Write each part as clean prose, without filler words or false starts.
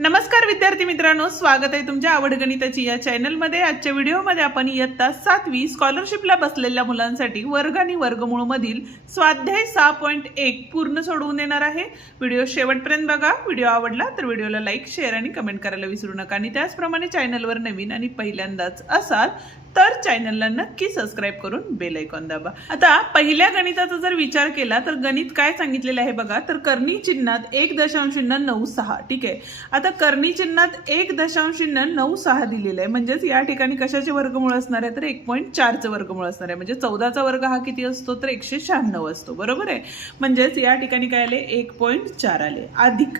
नमस्कार विद्यार्थी मित्रांनो, स्वागत आहे तुमच्या आवड गणिताची या चॅनलमध्ये। आजच्या व्हिडिओमध्ये आपण इयत्ता 7वी स्कॉलरशिपला बसलेल्या मुलांसाठी वर्ग आणि वर्गमूळ मधील स्वाध्याय 6.1 पूर्ण सोडवून देणार आहे। व्हिडिओ शेवटपर्यंत बघा। व्हिडिओ आवडला तर व्हिडिओला लाईक, शेअर आणि कमेंट करायला विसरू नका आणि त्याचप्रमाणे चॅनलवर नवीन आणि पहिल्यांदाच असाल तर चॅनलला नक्की सबस्क्राइब करून बेल आयकॉन दाबा। आता पहिल्या गणिताचा जर विचार केला तर गणित काय सांगितलेलं आहे बघा। तर कर्णी चिन्हात 1.96, ठीक आहे। आता कर्णी चिन्हात 1.96 दिलेलं आहे, म्हणजेच या ठिकाणी कशाचे वर्गमूळ असणार आहे तर 1.4 चे वर्गमूळ असणार आहे। म्हणजे 14 चा वर्ग हा किती असतो तर 196 असतो, बरोबर आहे। म्हणजेच या ठिकाणी काय आले 1.4 आले अधिक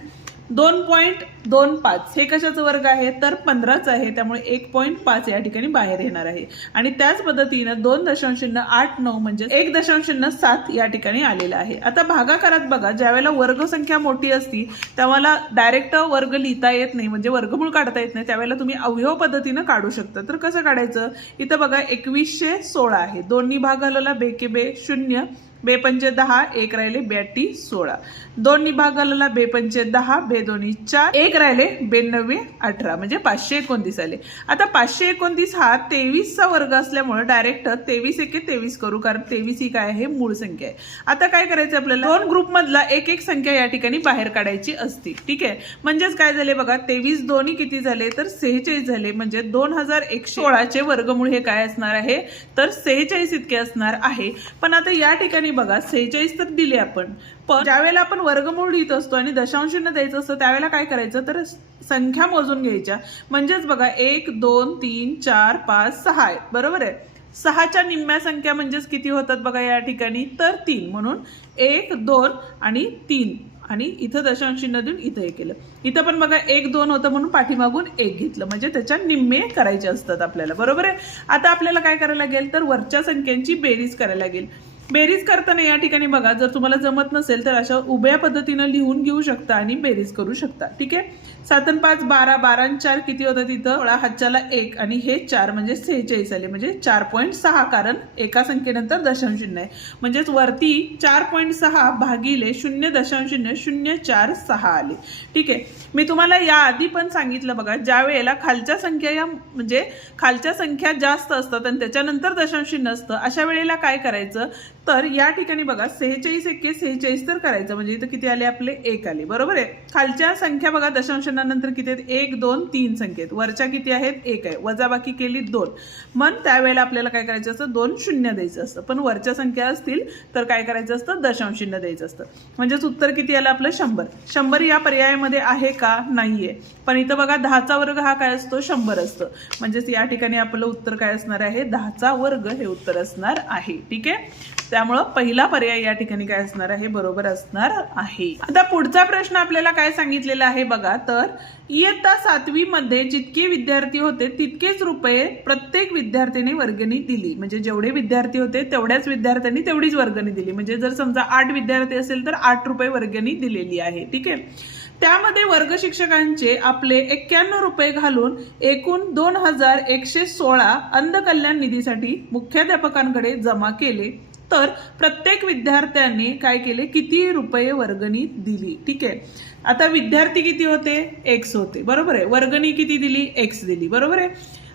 2.25 हे कशाचा वर्ग आहे तर 15चा आहे, त्यामुळे 1.5 या ठिकाणी बाहेर येणार आहे। आणि त्याच पद्धतीने 2.89 म्हणजे 1.7 या ठिकाणी आलेला आहे। आता भागाकारात बघा, ज्यावेळेला वर्ग संख्या मोठी असती त्यावेळेला डायरेक्ट वर्ग लिहिता येत नाही, म्हणजे वर्गमूळ काढता येत नाही, त्यावेळेला तुम्ही अवयव पद्धतीने काढू शकता। तर कसं काढायचं, इथं बघा 2116 आहे, दोन्ही भाग घालवला, बेके बे 0, बे पंचे 10, एक राहिले, बेटी 16, दोन्ही भाग घालवला, बे पंचे 10, बे दोन्ही 4, एक राहिले, 92 18 म्हणजे 529 आले। आता 529 हा 23 चा वर्ग असल्यामुळे डायरेक्ट 23 एके 23 करू, कारण 23 ही काय आहे मूळ संख्या आहे। आता काय करायचं आपल्याला, दोन ग्रुप मधला एक एक संख्या या ठिकाणी बाहेर काढायची असते, ठीक आहे। म्हणजेच काय झाले बघा, 23 दोन्ही किती झाले तर 46 झाले, म्हणजे 2116 चे वर्गमूळ हे काय असणार आहे तर 46 इतके असणार आहे। पण आता या ठिकाणी बघा 46 तर दिले आपण, पण ज्यावेळेला आपण वर्गमूळ लिहित असतो आणि दशांश चिन्ह द्यायचं असतं त्यावेळेला काय करायचं तर संख्या मोजून घ्यायच्या। म्हणजेच बघा 1 2 3 4 5 6 आहे, बरोबर आहे। 6च्या निम्म्या संख्या म्हणजेच किती होतात बघा या ठिकाणी तर 3, म्हणून 1 2 आणि 3 आणि इथं दशांश चिन्ह देऊन इथं हे केलं। इथं पण बघा 1 2 होतं म्हणून पाठीमागून 1 घेतलं, म्हणजे त्याच्या निम्मे करायचे असतात आपल्याला, बरोबर आहे। आता आपल्याला काय करायला लागेल तर वरच्या संख्यांची बेरीज करायला लागेल। बेरीज करताना या ठिकाणी बघा, जर तुम्हाला जमत नसेल तर अशा उभ्या पद्धतीने लिहून घेऊ शकता आणि बेरीज करू शकता, ठीक आहे। 7 आणि 5 12, 12 आणि 4 किती होतं तिथं 16, हातच्याला 1 आणि हे 4 म्हणजे 46 आले, म्हणजे 4.6, कारण एका संख्येनंतर दशांश चिन्ह आहे, म्हणजेच वरती 4.6 भागिले 0.004 आले, ठीक आहे। मी तुम्हाला या आधी पण सांगितलं बघा, ज्या वेळेला खालच्या संख्या या म्हणजे खालच्या संख्या जास्त असतात आणि त्याच्यानंतर दशांश चिन्ह असतं, अशा वेळेला काय करायचं तर या ठिकाणी बघा 46 एके 46 तर करायचं, म्हणजे इथं किती आले आपले 1 आले, बरोबर आहे। खालच्या संख्या बघा दशांशानंतर किती आहेत 1 2 3 संख्या आहेत, वरच्या किती आहेत 1 आहे, वजाबाकी केली 2, मग त्यावेळेला आपल्याला काय करायचं असतं 2 शून्य द्यायचं असतं। पण वरच्या संख्या असतील तर काय करायचं असतं दशांश चिन्ह द्यायचं असतं, म्हणजेच उत्तर किती आलं आपलं 100। 100 या पर्यायामध्ये आहे का नाहीये, पण इथं बघा 10चा वर्ग हा काय असतो 100 असतो, म्हणजेच या ठिकाणी आपलं उत्तर काय असणार आहे 10चा वर्ग हे उत्तर असणार आहे, ठीक आहे। त्यामुळे पहिला पर्याय या ठिकाणी काय असणार आहे बरोबर असणार आहे। आता पुढचा प्रश्न आपल्याला काय सांगितलेला आहे बघा, तर इयत्ता 7वी मध्ये जितके विद्यार्थी होते तितकेच रुपये प्रत्येक विद्यार्थ्याने वर्गणी दिली, म्हणजे जेवढे विद्यार्थी होते तेवढ्याच विद्यार्थ्यांनी तेवढीच वर्गणी दिली। म्हणजे जर समजा 8 विद्यार्थी असेल तर 8 रुपये वर्गणी दिलेली आहे, ठीक आहे। त्यामध्ये वर्ग शिक्षकांचे आपले 91 रुपये घालून एकूण 2116 अंध कल्याण निधीसाठी मुख्याध्यापकांकडे जमा केले, तर प्रत्येक विद्यार्थ्यांनी काय केले किती रुपये वर्गणी दिली, ठीक आहे। आता विद्यार्थी किती होते x होते, बरोबर आहे। वर्गणी किती दिली x दिली, बरोबर आहे।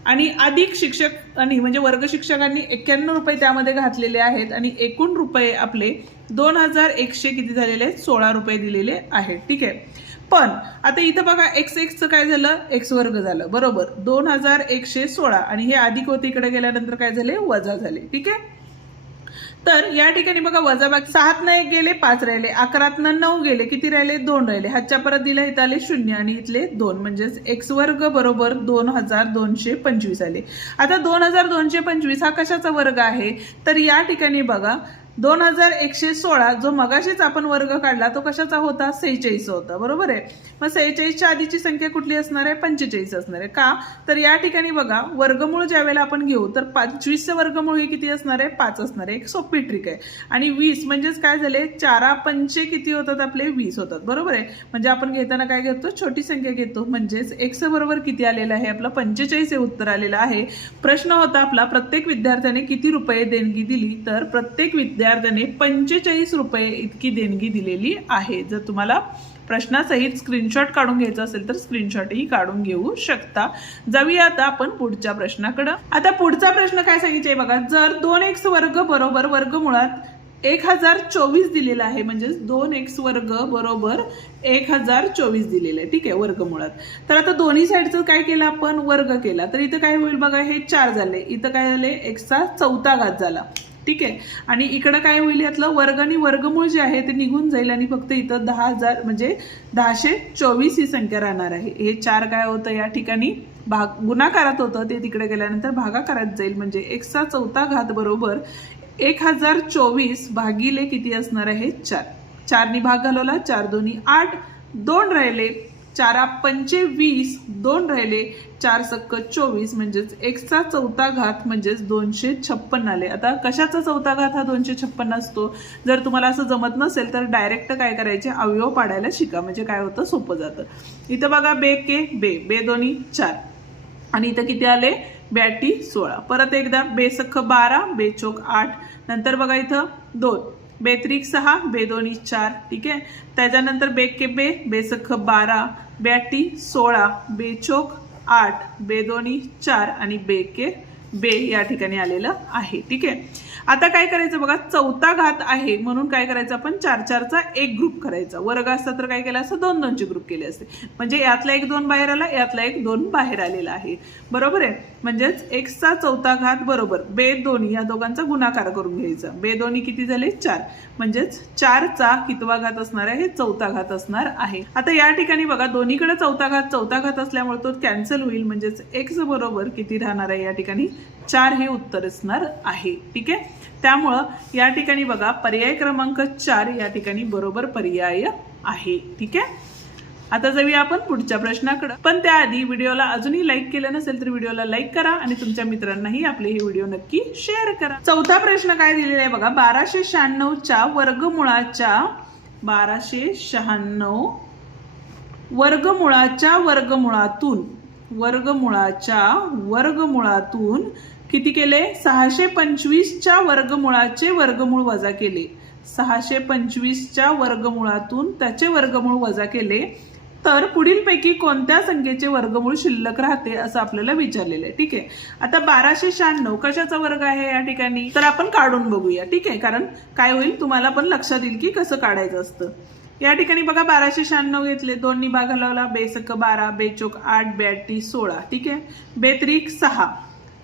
आणि अधिक शिक्षकांनी म्हणजे वर्ग शिक्षकांनी 91 रुपये त्यामध्ये घातलेले आहेत आणि एकूण रुपये आपले 2100 किती झालेले आहेत 16 रुपये दिलेले आहेत, ठीक आहे। पण आता इथं बघा x चं काय झालं x वर्ग झालं, बरोबर। 2116 आणि हे अधिक होते, इकडे गेल्यानंतर काय झाले वजा झाले, ठीक आहे। तर या ठिकाणी बघा वजाबाकी 7 न 1 गेले 5 राहिले, 11 न 9 गेले किती राहिले 2 राहिले, हातच्या परत दिला इथं आले 0 आणि इथले 2, म्हणजेच x वर्ग बरोबर 2225 आले। आता 2225 हा कशाचा वर्ग आहे तर या ठिकाणी बघा 2116 जो मगाशीच आपण वर्ग काढला तो कशाचा होता 46 होता, बरोबर आहे। मग 46 च्या आधीची संख्या कुठली असणार आहे 45 असणार आहे, का तर या ठिकाणी बघा वर्गमूळ ज्या वेळेला आपण घेऊ तर 25 चे वर्गमूळ हे किती असणार आहे 5 असणार आहे, एक सोपी ट्रिक आहे। आणि 20 म्हणजेच काय झाले 4 पंचे किती होतात आपले 20 होतात, बरोबर आहे। म्हणजे आपण घेताना काय घेतो छोटी संख्या घेतो, म्हणजेच x बरोबर किती आलेलं आहे आपलं 45 हे उत्तर आलेलं आहे। प्रश्न होता आपला प्रत्येक विद्यार्थ्याने किती रुपये देणगी दिली, तर प्रत्येक विद्यार्थ्याने 45 रुपये इतकी देणगी दिलेली आहे। जर तुम्हाला प्रश्नासहित स्क्रीनशॉट काढून घ्यायचा असेल तर स्क्रीनशॉटही काढून घेऊ शकता। जाऊया आता आपण पुढच्या प्रश्नाकडे। आता पुढचा प्रश्न काय सांगितले बघा, जर 2x वर्ग बरोबर वर्गमुळात 1024 दिलेला आहे, म्हणजे 2x वर्ग बरोबर 1024 दिलेलं आहे, ठीक आहे, वर्गमुळात। तर आता दोन्ही साईडचं काय केलं आपण, वर्ग केला, तर इथं काय होईल बघा, हे 4 झाले, इथं काय झाले, x चा चौथा घात झाला, ठीक आहे। आणि इकडं काय होईल, यातलं वर्ग आणि वर्गमूळ जे आहे ते निघून जाईल आणि फक्त इथं 10,000 म्हणजे 1024 ही संख्या राहणार आहे। हे 4 काय होतं या ठिकाणी गुणाकारात होतं, ते तिकडे गेल्यानंतर भागाकारात जाईल, म्हणजे x चा चौथा घात बरोबर 1024 भागिले किती असणार आहे, 4। 4 नी भाग घालवला, 4 दोन्ही 8, 2 राहिले, 4 पंचे 20, 2 राहिले, 4 सक्क 24, म्हणजेच x चा चौथा घात म्हणजेच 256 आले। आता कशाचा चौथा घात हा 256 असतो, जर तुम्हाला असं जमत नसेल तर डायरेक्ट काय करायचे, अवयव पाडायला शिका, म्हणजे काय होतं, सोपं जातं। इथं बघा बे दोन्ही 4 आणि इथं किती आले, 16, परत एकदा बे सख्ख 12, बे चोक 8, नंतर बघा इथं 2, बे त्रिक 6, बे दोन्ही 4, ठीक आहे। त्याच्यानंतर बे सख्ख 12, बे 16, बे चोक 8, बे दोन्ही 4 आणि बे या ठिकाणी आलेलं आहे, ठीक आहे। आता काय करायचं बघा, चौथा घात आहे म्हणून काय करायचं आपण, 4 चा एक ग्रुप करायचा, वर्ग असता तर काय केलं असं 2 चे ग्रुप केले असते, म्हणजे यातला एक 2 बाहेर आला, यातला एक 2 बाहेर आलेला आहे, बरोबर आहे। म्हणजेच x चा चौथा घात बरोबर बे दोन्ही या दोघांचा गुणाकार करून घ्यायचा, बे दोन्ही किती झाले, 4, म्हणजेच 4 चा कितवा घात असणार आहे, चौथा घात असणार आहे। आता या ठिकाणी बघा दोन्हीकडे चौथा घात असल्यामुळे तो कॅन्सल होईल, म्हणजेच x बरोबर किती राहणार आहे या ठिकाणी, 4 हे उत्तर असणार आहे, ठीक आहे। त्यामुळं या ठिकाणी बघा पर्याय क्रमांक 4 या ठिकाणी बरोबर पर्याय आहे, ठीक आहे। आता जाऊया आपण पुढच्या प्रश्नाकडे, पण त्याआधी व्हिडिओला अजूनही लाईक केलं नसेल तर व्हिडिओला लाईक करा आणि तुमच्या मित्रांनाही आपले हे व्हिडिओ नक्की शेअर करा। चौथा प्रश्न काय दिलेला आहे बघा, 1296 च्या वर्गमूळातून किती केले, 625 च्या वर्गमूळाचे वर्गमूळ वजा केले, 625 च्या वर्गमूळातून त्याचे वर्गमूळ वजा केले, तर पुढीलपैकी कोणत्या संख्येचे वर्गमूळ शिल्लक राहते असं आपल्याला विचारलेलं आहे, ठीक आहे। आता 1296 कशाचा वर्ग आहे या ठिकाणी, तर आपण काढून बघूया, ठीक आहे, कारण काय होईल तुम्हाला पण लक्षात येईल की कसं काढायचं असतं। या ठिकाणी बघा 1296 घेतले, 2 नी भाग घालवला, बे सक 12, बे चोक 8, बे 16, ठीक आहे, बे त्रिक 6,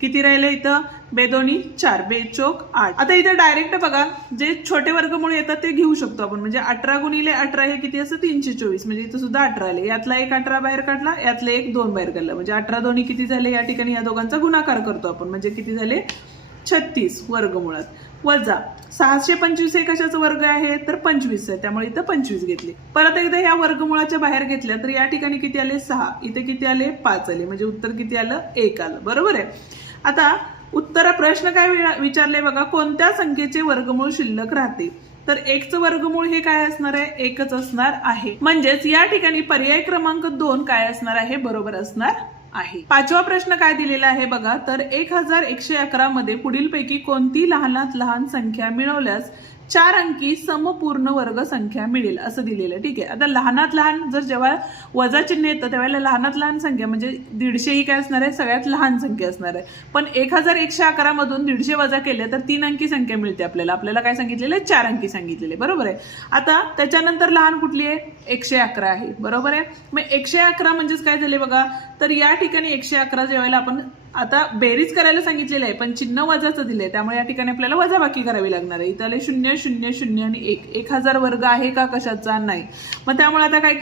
किती राहिले इथं, बे दोन्ही 4, बे चोक 8। आता इथे डायरेक्ट बघा जे छोटे वर्गमूळ येतात ते घेऊ शकतो आपण, म्हणजे 18 गुणिले 18 हे किती असं 324, म्हणजे इथं सुद्धा 18 आले, यातला एक 18 बाहेर काढला, यातला एक 2 बाहेर काढला, म्हणजे 18 दोन्ही किती झाले, या ठिकाणी या दोघांचा गुणाकार करतो आपण, म्हणजे किती झाले 36 वर्गमुळात, वजा 625 हे कशाचा वर्ग आहे, तर 25 आहे, त्यामुळे इथं 25 घेतले। परत एकदा ह्या वर्गमुळाच्या बाहेर घेतल्या तर या ठिकाणी किती आले, 6, इथे किती आले, 5 आले, म्हणजे उत्तर किती आलं, 1 आलं, बरोबर आहे। आता उत्तर प्रश्न काय विचारले बघा, कोणत्या संख्येचे वर्गमूळ शिल्लक राहते, तर 1 चं वर्गमूळ हे काय असणार आहे, 1च असणार आहे, म्हणजेच या ठिकाणी पर्याय क्रमांक 2 काय असणार आहे, बरोबर असणार आहे। पाचवा प्रश्न काय दिलेला आहे बघा, तर 1111 मध्ये पुढीलपैकी कोणती लहानात लहान संख्या मिळवल्यास 4 अंकी समपूर्ण वर्ग संख्या मिळेल असं दिलेलं आहे, ठीक आहे। आता लहानात लहान जर जेव्हा वजा चिन्ह येतं त्यावेळेला लहानात लहान संख्या म्हणजे 150 ही काय असणार आहे, सगळ्यात लहान संख्या असणार आहे, पण 1111 मधून 150 वजा केले तर 3 अंकी संख्या मिळते आपल्याला काय सांगितलेलं आहे, 4 अंकी सांगितलेले, बरोबर आहे। आता त्याच्यानंतर लहान कुठली आहे, 111 आहे, बरोबर आहे। मग 111 म्हणजेच काय झाले बघा, तर या ठिकाणी 111 जेव्हा आपण आता बेरीज करायला सांगितलेलं आहे पण चिन्ह वजाचं दिलंय, त्यामुळे या ठिकाणी आपल्याला वजाबाकी करावी लागणार आहे। इथं आले 0 0 0 आणि 1, 1000 वर्ग आहे का कशाचा, नाही, मग त्यामुळे आता काय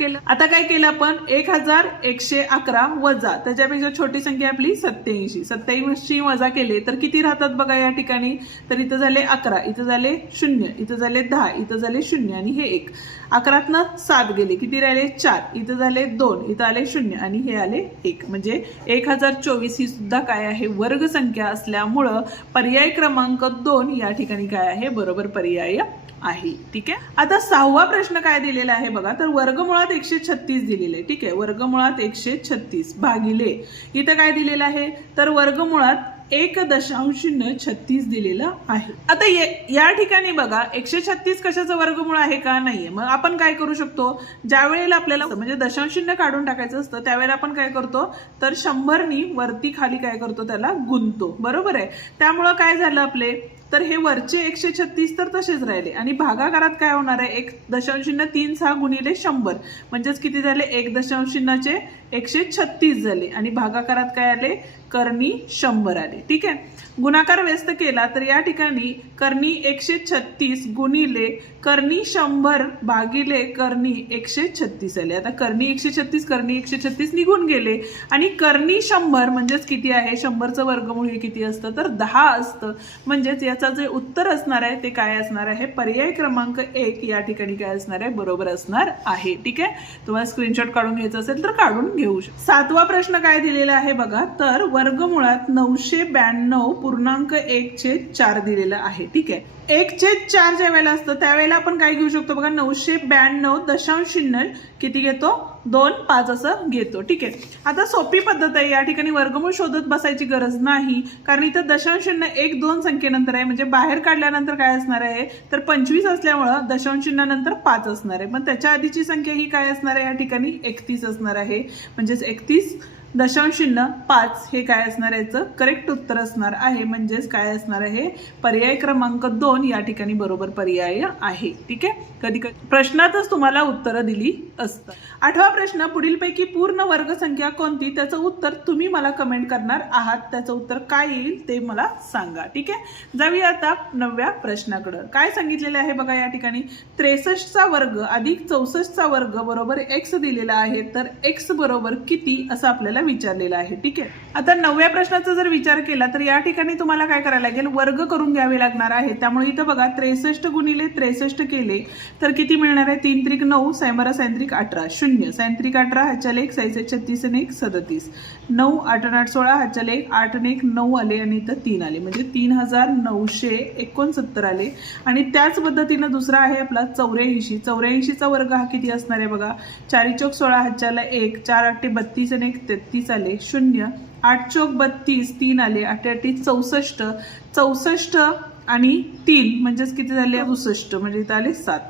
केलं आपण, 1111 वजा त्याच्यापेक्षा छोटी संख्या आपली 87, 87 वजा केले तर किती राहतात बघा या ठिकाणी, तर इथं झाले 11, इथं झाले 0, इथं झाले 10, इथं झाले 0 आणि हे 1, 11तनं 7 गेले, किती राहिले 4, इथं झाले 2, इथं आले 0 आणि हे आले 1, म्हणजे 1024 ही सुद्धा काय आहे, वर्ग संख्या असल्यामुळं पर्याय क्रमांक 2 या ठिकाणी काय आहे, बरोबर पर्याय आहे, ठीक आहे। आता 6वा प्रश्न काय दिलेला आहे बघा, तर वर्गमुळात 136 दिलेले आहे, ठीक आहे, वर्गमुळात 136 भागिले इथं काय दिलेलं आहे, तर वर्गमुळात 1.36 दिलेलं आहे. आता या ठिकाणी बघा 136 कशाचं वर्गमूळ आहे का नाहीये. मग आपण काय करू शकतो, ज्या वेळेला आपल्याला म्हणजे दशांश चिन्ह काढून टाकायचं असतं त्यावेळेला आपण काय करतो तर 100नी वरती खाली काय करतो त्याला गुणतो. बरोबर आहे. त्यामुळं काय झालं आपले तर हे वरचे 136 तर तसेच राहिले आणि भागाकारात काय होणार आहे 1.36 गुणिले 100 म्हणजेच किती झाले 1.36 झाले आणि भागाकारात काय आले कर्णी 100 आले. ठीक आहे. गुणाकार व्यस्त केला तर या ठिकाणी कर्णी 136 गुणिले कर्णी 100 भागिले कर्णी 136 आले. आता कर्णी 136 निघून गेले आणि कर्णी 100 म्हणजेच किती आहे 100चं वर्गमूळ हे किती असतं तर 10 असतं. म्हणजेच याचा जे उत्तर असणार आहे ते काय असणार आहे पर्याय क्रमांक 1 या ठिकाणी काय असणार आहे बरोबर असणार आहे. ठीक आहे. तुम्हाला स्क्रीनशॉट काढून घ्यायचं असेल तर काढून घेऊ शकता. 7वा प्रश्न काय दिलेला आहे बघा तर वर्गमुळात 992.1/4 दिलेलं आहे. ठीक आहे. 1/4 ज्या वेळेला असतं त्यावेळेला आपण काय घेऊ शकतो बघा 992.0 किती घेतो 2.5 असं घेतो. ठीक आहे. आता सोपी पद्धत आहे या ठिकाणी वर्गमूळ शोधत बसायची गरज नाही कारण इथं 0.1-2 संख्येनंतर आहे म्हणजे बाहेर काढल्यानंतर काय असणार आहे तर 25 असल्यामुळं 0.नंतर 5 असणार आहे. पण त्याच्या आधीची संख्या ही काय असणार आहे या ठिकाणी 31 असणार आहे. म्हणजेच 31.5 हे काय असणार आहे याचं करेक्ट उत्तर असणार आहे. म्हणजेच काय असणार आहे पर्याय क्रमांक 2 या ठिकाणी बरोबर पर्याय आहे. ठीक आहे. कधी कधी प्रश्नातच तुम्हाला उत्तरं दिली असतात. 8वा प्रश्न पुढीलपैकी पूर्ण वर्गसंख्या कोणती त्याचं उत्तर तुम्ही मला कमेंट करणार आहात. त्याचं उत्तर काय येईल ते मला सांगा. ठीक आहे. जाऊया आता 9व्या प्रश्नाकडे. काय सांगितलेलं आहे बघा या ठिकाणी 63चा वर्ग अधिक 64चा वर्ग बरोबर x दिलेला आहे तर x बरोबर किती असं आपल्याला विचारलेलं आहे. ठीक आहे. आता 9व्या प्रश्नाचा जर विचार केला तर या ठिकाणी तुम्हाला काय करायला लागेल वर्ग करून घ्यावे लागणार आहे. त्यामुळे इथं बघा 63 गुणिले 63 केले तर किती मिळणार आहे 3 त्रिक 9 17 17 18 0 17 18 हाच्या लेख 36 आणि 1 37 9 8 8 16 हाच्या लेख 8 आणि 1 9 आले आणि इथं 3 आले म्हणजे 3969 आले. आणि त्याच पद्धतीनं दुसरा आहे आपला 84चा वर्ग हा किती असणार आहे बघा 4 चौक 16 हाच्याला 1 4 8 32 आणि 1 33 आले 0 8 चौक 32 3 आले 8 8 64 64 आणि 3 म्हणजेच किती झाले 64 म्हणजे इथं आले 7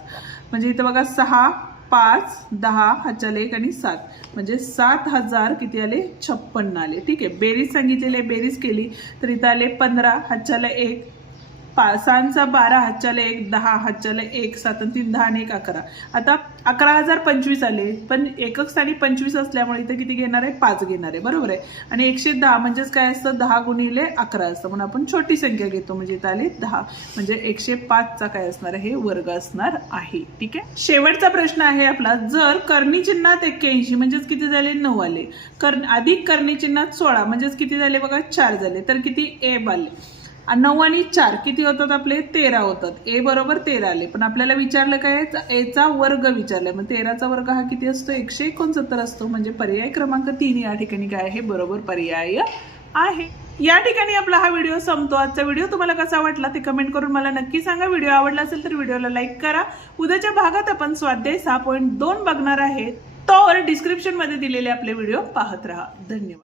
म्हणजे इथं बघा 6 5 10 हाच्या लेख आणि 7 म्हणजे 7000 किती आले 56 आले. ठीक आहे. बेरीज सांगितलेली आहे बेरीज केली तर इथं आले 15 हाच्याला 1 5 12 हाच्याला 1 10 हाच्याला 1 7 3 10 आणि 1 11. आता 11,025 आले पण एकक स्थानी 25 असल्यामुळे इथे किती घेणार आहे 5 घेणार आहे. बरोबर आहे. आणि 110 म्हणजेच काय असतं 10 गुणिले 11 असतं म्हणून आपण छोटी संख्या घेतो म्हणजे इथं आले 10 म्हणजे 105चा काय असणार आहे वर्ग असणार आहे. ठीक आहे. शेवटचा प्रश्न आहे आपला जर कर्णी चिन्हात 81 म्हणजेच किती झाले 9 आले अधिक कर्णी चिन्हात 16 म्हणजेच किती झाले बघा 4 झाले तर किती ए आले 9 आणि 4 किती होतात आपले 13 होतात. ए बरोबर 13 आले पण आपल्याला विचारलं काय एचा वर्ग विचारलाय मग 13चा वर्ग हा किती असतो 169 असतो. म्हणजे पर्याय क्रमांक 3 या ठिकाणी काय आहे बरोबर पर्याय आहे. या ठिकाणी आपला हा व्हिडिओ संपतो. आजचा व्हिडिओ तुम्हाला कसा वाटला ते कमेंट करून मला नक्की सांगा. व्हिडिओ आवडला असेल तर व्हिडिओला लाईक करा. उद्याच्या भागात आपण स्वाध्याय 6.2 बघणार आहे. तो डिस्क्रिप्शन मध्ये दिलेले आपले व्हिडिओ पाहत राहा. धन्यवाद.